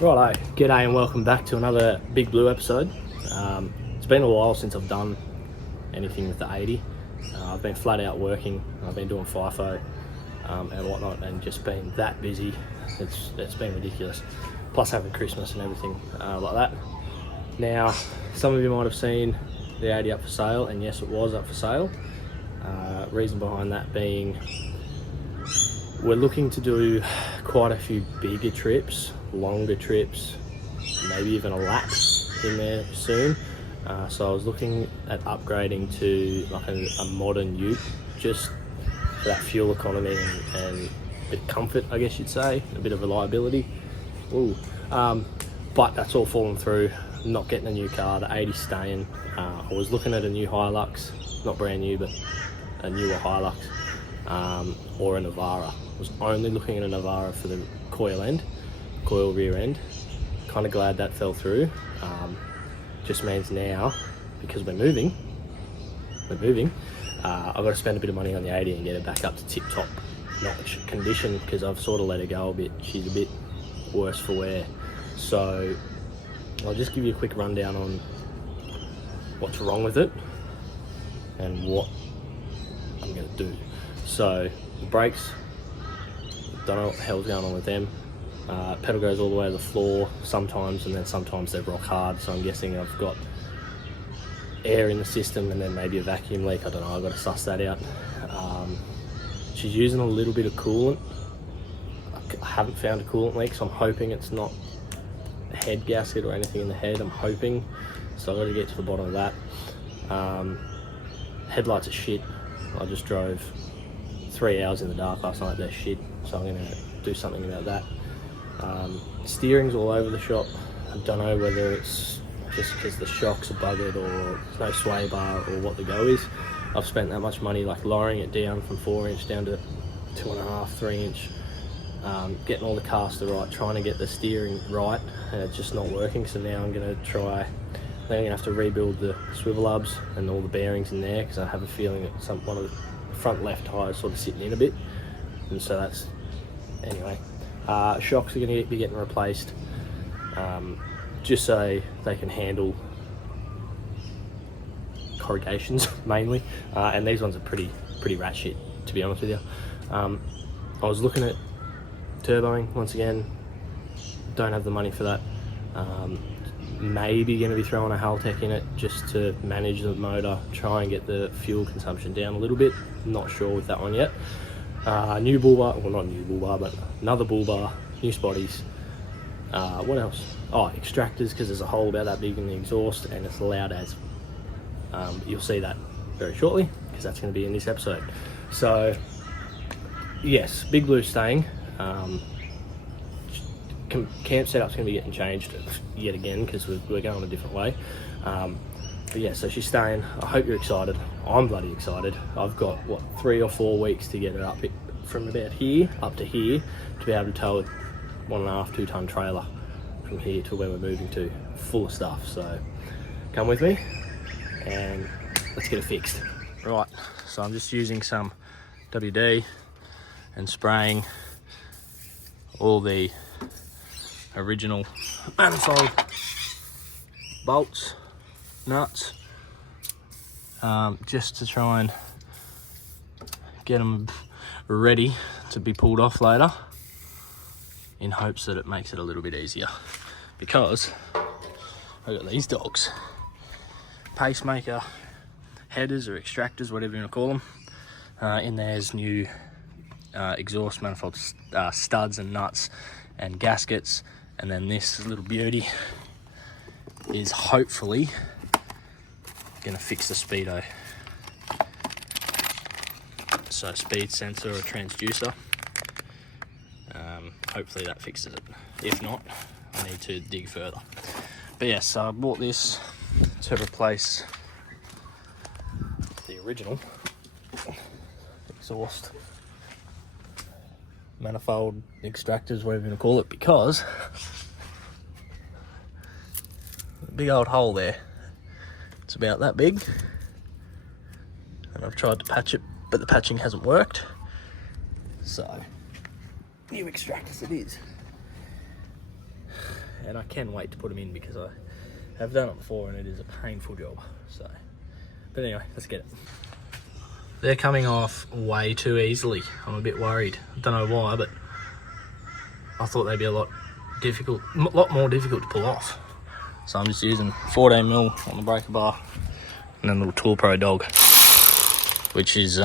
Righto, g'day and welcome back to another Big Blue episode. It's been a while since I've done anything with the 80. I've been flat out working, I've been doing FIFO and whatnot, and just been that busy. It's been ridiculous. Plus having Christmas and everything like that. Now, some of you might have seen the 80 up for sale, and yes, it was up for sale. Reason behind that being we're looking to do quite a few bigger trips, longer trips, maybe even a lap in there soon. So I was looking at upgrading to like a modern ute, just for that fuel economy and a bit of comfort, I guess you'd say, a bit of reliability. But that's all fallen through. Not getting a new car, the 80's staying. I was looking at a new Hilux, not brand new, but a newer Hilux, or a Navara. I was only looking at a Navara for the coil rear end. Kind of glad that fell through. Just means now, because we're moving, I've got to spend a bit of money on the 80 and get it back up to tip-top notch condition, because I've sort of let her go a bit. She's a bit worse for wear. So I'll just give you a quick rundown on what's wrong with it and what I'm going to do. So the brakes, don't know what the hell's going on with them. Pedal goes all the way to the floor sometimes, and then sometimes they're rock hard, so I'm guessing I've got air in the system and then maybe a vacuum leak. I don't know, I've got to suss that out. She's using a little bit of coolant. I haven't found a coolant leak, so I'm hoping it's not a head gasket or anything in the head. I'm hoping, so I've got to get to the bottom of that. Headlights are shit. I just drove 3 hours in the dark last night. They're shit, so I'm going to do something about that. Steering's all over the shop. I don't know whether it's just because the shocks are buggered or there's no sway bar or what the go is. I've spent that much money like lowering it down from 4-inch down to 2.5, 3-inch, getting all the caster right, trying to get the steering right, and it's just not working. So now I'm going to try, then I'm going to have to rebuild the swivel hubs and all the bearings in there, because I have a feeling that one of the front left tyres sort of sitting in a bit, and so that's, anyway. Shocks are going to be getting replaced, just so they can handle corrugations mainly, and these ones are pretty rat shit, to be honest with you. I was looking at turboing once again, don't have the money for that. Maybe going to be throwing a Haltech in it just to manage the motor, try and get the fuel consumption down a little bit. Not sure with that one yet. New bull bar, well, not a new bull bar, but another bull bar, new spotties. What else? Oh, extractors, because there's a hole about that big in the exhaust and it's loud as. You'll see that very shortly, because that's going to be in this episode. So yes, Big Blue's staying. Camp setup's going to be getting changed yet again, because we're going a different way. But yeah, so she's staying. I hope you're excited. I'm bloody excited. I've got, 3 or 4 weeks to get it up from about here up to here, to be able to tow a 1.5, 2 ton trailer from here to where we're moving to, full of stuff. So come with me and let's get it fixed. Right, so I'm just using some WD and spraying all the original manifold bolts, nuts, just to try and get them ready to be pulled off later, in hopes that it makes it a little bit easier, because I've got these dogs, pacemaker headers or extractors, whatever you want to call them. In there's new exhaust manifold studs and nuts and gaskets, and then this little beauty is hopefully going to fix the speedo. So speed sensor or transducer, hopefully that fixes it. If not, I need to dig further. But yes, so I bought this to replace the original exhaust manifold extractors, whatever you want to call it, because the big old hole there, it's about that big, and I've tried to patch it, but the patching hasn't worked. So new extractors it is. and I can wait to put them in because I have done it before and it is a painful job. So, but anyway, let's get it. They're coming off way too easily. I'm a bit worried. I don't know why, but I thought they'd be a lot more difficult to pull off. So I'm just using 14mm on the breaker bar and then a little Tool Pro dog, which is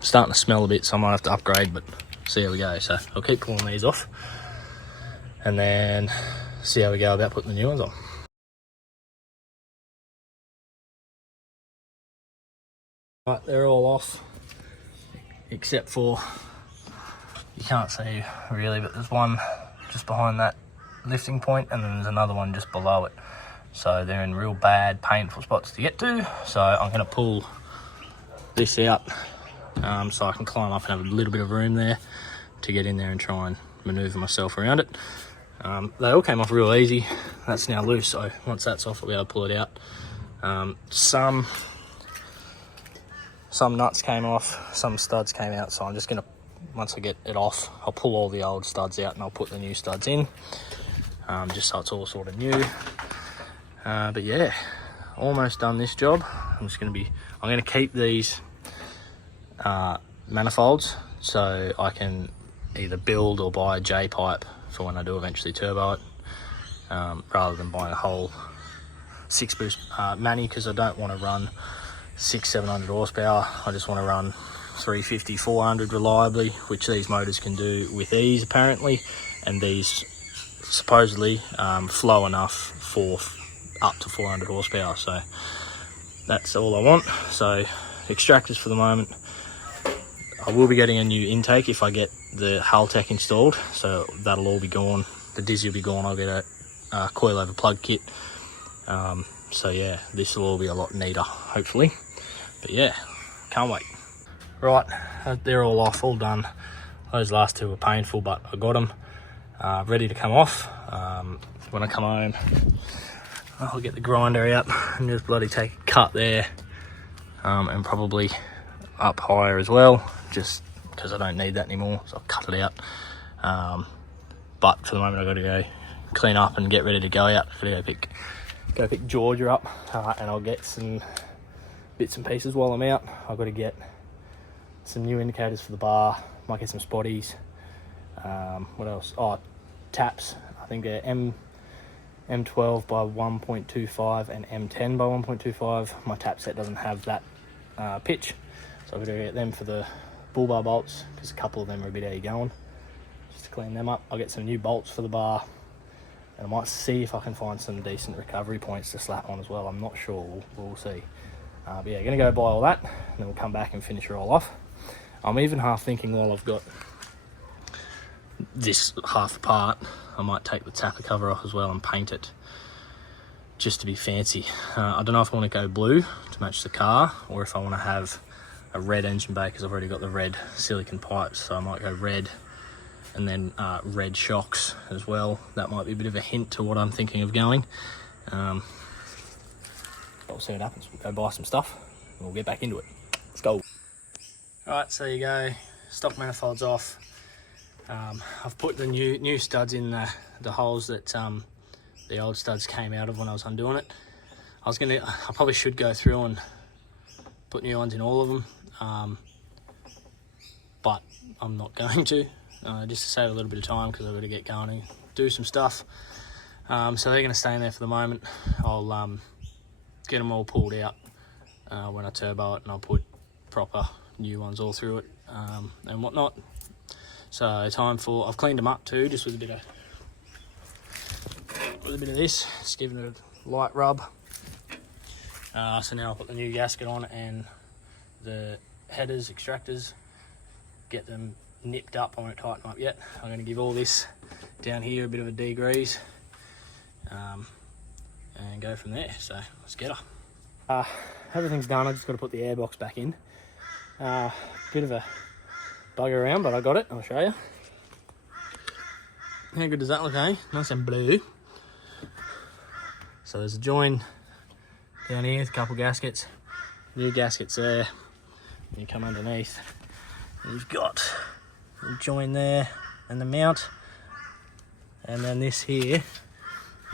starting to smell a bit, so I might have to upgrade, but see how we go. So I'll keep pulling these off and then see how we go about putting the new ones on. Right, they're all off, except for, you can't see really, but there's one just behind that lifting point and then there's another one just below it. So they're in real bad, painful spots to get to. So I'm going to pull this out so I can climb up and have a little bit of room there to get in there and try and manoeuvre myself around it. They all came off real easy. That's now loose, so once that's off I'll be able to pull it out. Some nuts came off, some studs came out, so I'm just going to, once I get it off, I'll pull all the old studs out and I'll put the new studs in, just so it's all sort of new. But yeah, almost done this job. I'm going to keep these manifolds so I can either build or buy a J-pipe for when I do eventually turbo it, rather than buying a whole 6-boost mani, because I don't want to run 600-700 horsepower. I just want to run 350-400 reliably, which these motors can do with ease apparently, and these supposedly flow enough for up to 400 horsepower. So that's all I want. So extractors for the moment. I will be getting a new intake if I get the Hull Tech installed, so that'll all be gone. The Dizzy will be gone. I'll get a coilover plug kit. So yeah, this will all be a lot neater, hopefully. But yeah, can't wait. Right, they're all off, all done. Those last two were painful, but I got them ready to come off. When I come home, I'll get the grinder out and just bloody take a cut there, and probably up higher as well, just because I don't need that anymore, so I'll cut it out. But for the moment I've got to go clean up and get ready to go out. I've got to go pick Georgia up, and I'll get some bits and pieces while I'm out. I've got to get some new indicators for the bar, might get some spotties. What else? Oh, taps. I think they're M12 by 1.25 and M10 by 1.25. My tap set doesn't have that pitch, so I've got to get them for the bull bar bolts, because a couple of them are a bit how you going. Just to clean them up. I'll get some new bolts for the bar, and I might see if I can find some decent recovery points to slap on as well. I'm not sure, we'll see. But yeah, gonna go buy all that, and then we'll come back and finish it all off. I'm even half thinking while I've got this half apart, I might take the tapper cover off as well and paint it, just to be fancy. I don't know if I want to go blue to match the car, or if I want to have a red engine bay, because I've already got the red silicon pipes, so I might go red, and then red shocks as well. That might be a bit of a hint to what I'm thinking of going. We'll see what happens. We'll go buy some stuff and we'll get back into it. Let's go. Alright, so there you go. Stock manifolds off. I've put the new studs in the holes that the old studs came out of when I was undoing it. I probably should go through and put new ones in all of them, but I'm not going to, just to save a little bit of time, because I've got to get going and do some stuff. So they're going to stay in there for the moment. I'll get them all pulled out when I turbo it, and I'll put proper new ones all through it and whatnot. So I've cleaned them up too, just with a bit of this, just giving it a light rub. So now I'll put the new gasket on and the headers, extractors, get them nipped up. I won't tighten them up yet. I'm going to give all this down here a bit of a degrease, and go from there. So let's get her. Everything's done. I just got to put the airbox back in. Bit of a bugger around, but I got it. I'll show you. How good does that look, eh? Nice and blue. So there's a join down here with a couple gaskets. New gaskets there. And you come underneath, and you've got the join there and the mount. And then this here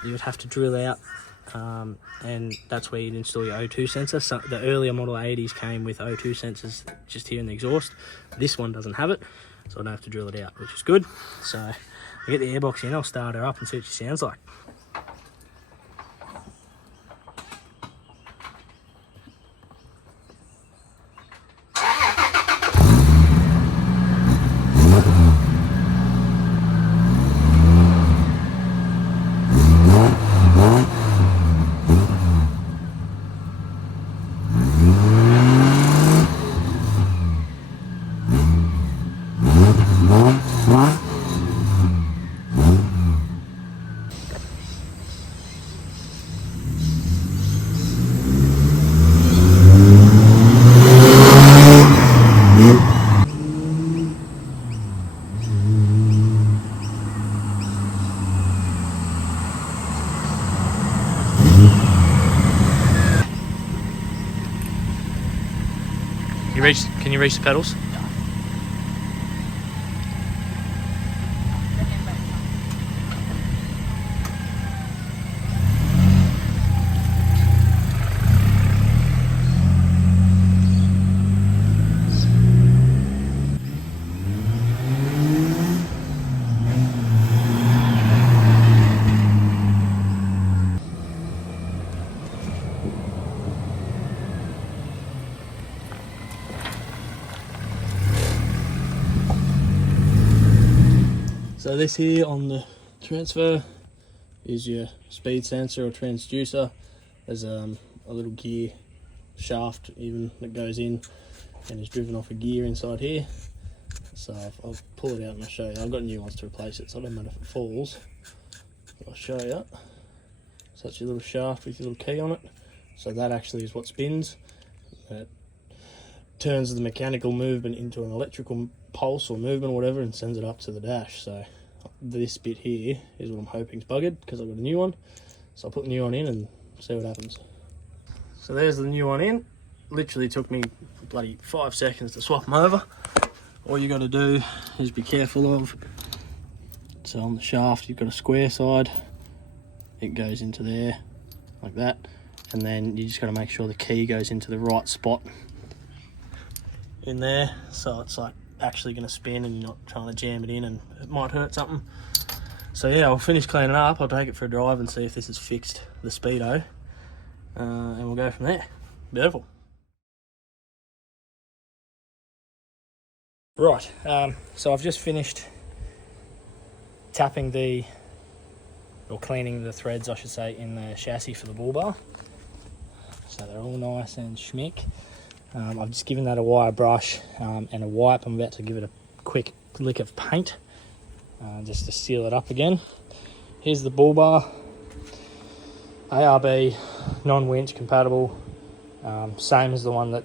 you would have to drill out, and that's where you'd install your O2 sensor. So the earlier Model 80s came with O2 sensors just here in the exhaust. This one doesn't have it, so I don't have to drill it out, which is good. So I get the airbox in, I'll start her up and see what she sounds like. Can you reach the pedals? So this here on the transfer is your speed sensor or transducer. There's a little gear shaft even that goes in and is driven off a gear inside here. So I'll pull it out and I'll show you. I've got new ones to replace it, so it doesn't matter if it falls. I'll show you. So that's your little shaft with your little key on it. So that actually is what spins. It turns the mechanical movement into an electrical pulse or movement or whatever and sends it up to the dash. So this bit here is what I'm hoping is buggered because I've got a new one. So I'll put the new one in and see what happens. So there's the new one in. Literally took me bloody 5 seconds to swap them over. All you got to do is be careful of. So on the shaft you've got a square side. It goes into there like that. And then you just got to make sure the key goes into the right spot in there, so it's like actually going to spin and you're not trying to jam it in and it might hurt something. So yeah, I'll finish cleaning up, I'll take it for a drive and see if this has fixed the speedo, and we'll go from there. Beautiful. Right, so I've just finished tapping or cleaning the threads I should say in the chassis for the bull bar. So they're all nice and schmick. I've just given that a wire brush and a wipe. I'm about to give it a quick lick of paint just to seal it up again. Here's the bull bar. ARB, non-winch compatible. Same as the one that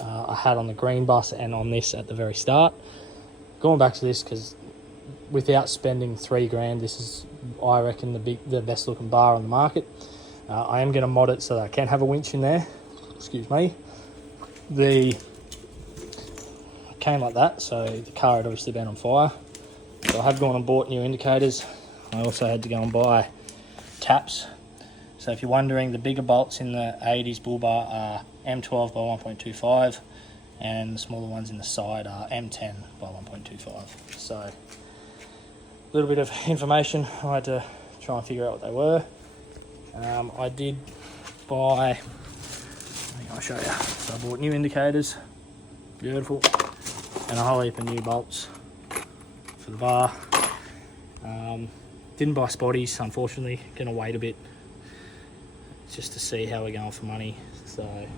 I had on the green bus and on this at the very start. Going back to this because without spending $3,000, this is, I reckon, the best looking bar on the market. I am going to mod it so that I can have a winch in there. Excuse me. It came like that, so the car had obviously been on fire. So I have gone and bought new indicators. I also had to go and buy taps. So if you're wondering, the bigger bolts in the 80s bull bar are M12 by 1.25 and the smaller ones in the side are M10 by 1.25. So a little bit of information. I had to try and figure out what they were. I did buy, I'll show you. So I bought new indicators, beautiful, and a whole heap of new bolts for the bar. Didn't buy spotties, unfortunately. Gonna wait a bit just to see how we're going for money. So it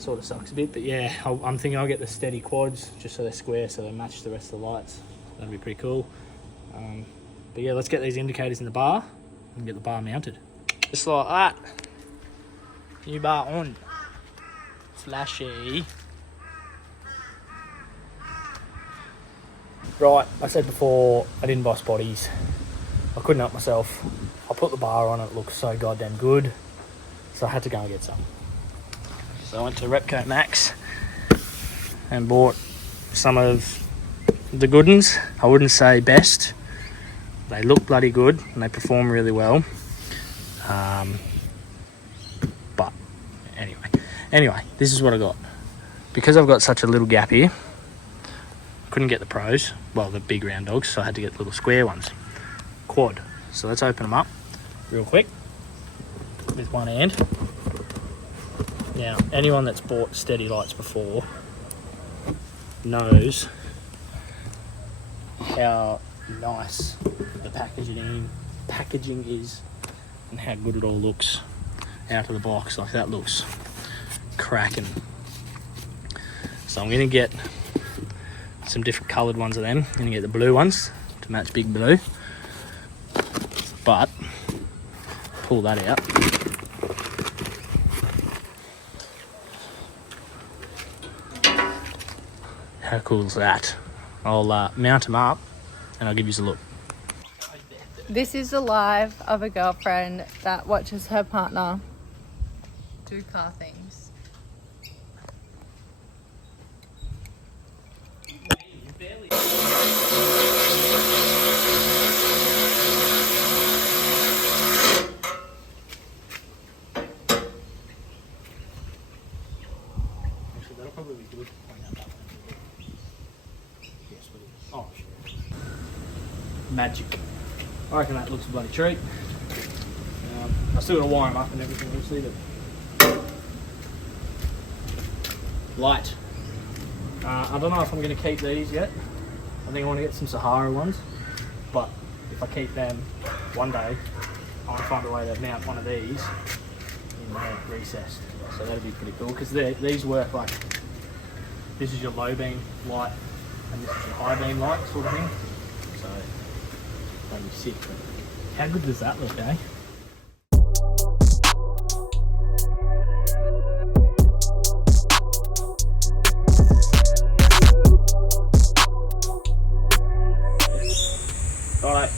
sort of sucks a bit, but yeah, I'm thinking I'll get the steady quads just so they're square, so they match the rest of the lights. That'd be pretty cool. But yeah, let's get these indicators in the bar and get the bar mounted. Just like that. New bar on. Flashy. Right, I said before I didn't buy spotties. I couldn't help myself. I put the bar on, it looked so goddamn good. So I had to go and get some. So I went to Repco Max and bought some of the good ones. I wouldn't say best, They look bloody good and they perform really well. But anyway, this is what I got. Because I've got such a little gap here, couldn't get the pros, well, the big round dogs, so I had to get little square ones. Quad. So let's open them up real quick with one hand. Now, anyone that's bought steady lights before knows how nice the packaging is and how good it all looks out of the box. Like, that looks cracking. So I'm going to get some different coloured ones of them. I'm going to get the blue ones to match Big Blue. But pull that out. How cool is that? I'll mount them up and I'll give you a look. This is the life of a girlfriend that watches her partner do car things. Actually, that'll probably be good. Oh, sure. Magic. I reckon that looks a bloody treat. I still got to wire them up and everything, obviously, but light. I don't know if I'm going to keep these yet. I think I want to get some Sahara ones, but if I keep them one day, I want to find a way to mount one of these in there recessed. So that'd be pretty cool, because these work like, this is your low beam light and this is your high beam light sort of thing. So that'd be sick. But how good does that look, eh? Alright,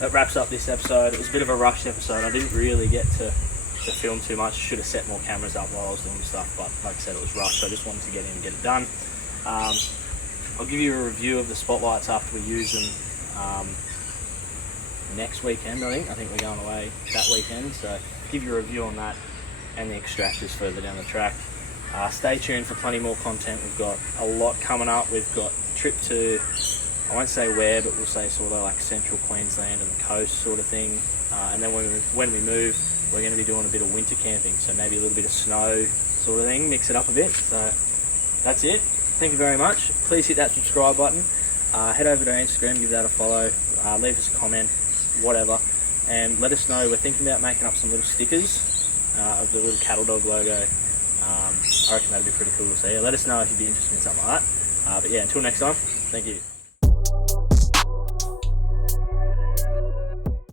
that wraps up this episode. It was a bit of a rushed episode. I didn't really get to film too much. Should have set more cameras up while I was doing stuff, but like I said, it was rushed, so I just wanted to get in and get it done. I'll give you a review of the spotlights after we use them next weekend. I think we're going away that weekend, so give you a review on that and the extractors further down the track. Stay tuned for plenty more content. We've got a lot coming up. We've got a trip to, I won't say where, but we'll say sort of like central Queensland and the coast sort of thing. And then when we move, we're going to be doing a bit of winter camping, so maybe a little bit of snow sort of thing, mix it up a bit. So that's it. Thank you very much. Please hit that subscribe button. Head over to our Instagram, give that a follow, leave us a comment, whatever, and let us know. We're thinking about making up some little stickers of the little cattle dog logo. I reckon that'd be pretty cool to see. Let us know if you'd be interested in something like that. But yeah, until next time, thank you.